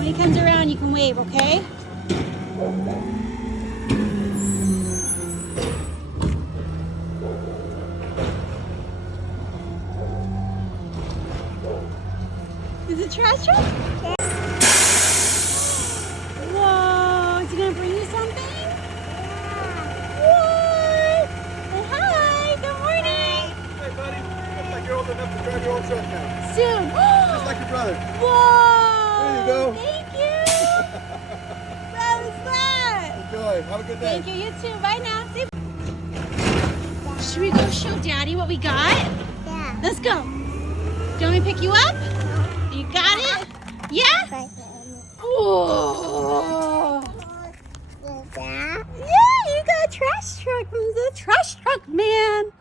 when he comes around, you can wave, okay? Is it trash truck? Yeah. Whoa, is he gonna bring you something? Yeah. What? Say hi, good morning. Hey buddy, looks like you're old enough to drive your own truck now. Soon. Just like your brother. Whoa. There you go. Thank you. That was that. Enjoy, have a good day. Thank you, you too. Bye now. See. Should we go show Daddy what we got? Yeah. Let's go. Do you want me to pick you up? You got it? Yeah? Oh. Yeah, you got a trash truck from the trash truck man.